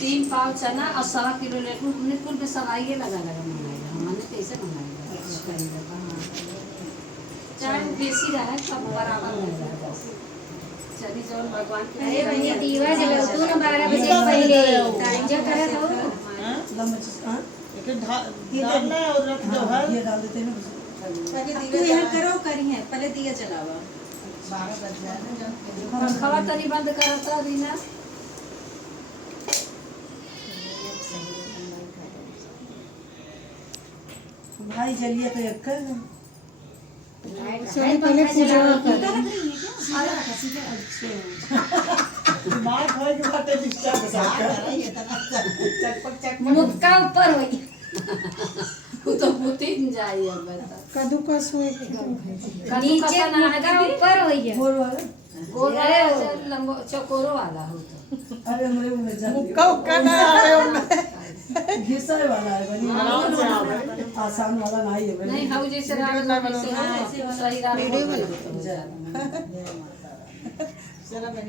3 पाव चना और 1.25 किलो लड्डू हमने कुल पे सवाइए लगा मंगाएगा हमने कैसे मंगाएगा। चाहे वो बेसी रहा है सब बराबर हो जाएगा। चली जाओ भगवान के अरे भैया दीवा जलाओ तू ना 12 बजे पहले टाइम जो करे हो डालना है और रख दो है ये डाल देते हैं ना। तू यहाँ करो करी है पहले दिया जलावा 12 बज जाए ना जब पंखा तनी बंद करता रीना। भाई जलिए तो एक कर सोनी पहले पूजा कर मार खाए के बात है डिस्टर्ब कर चकपक मुक्का ऊपर होई वो तो पुतिन जाई अब बता कद्दू का सोए नीचे मुक्का ऊपर होई है बोल वाला गोल वाला लंबो चकोरो वाला हो तो अरे मेरे मुंह में जा मुक्का उक्का ना आवे उनमें घिसा वाला है बनी आसान वाला नहीं है नहीं हम जैसे रात में सही रात चला बनी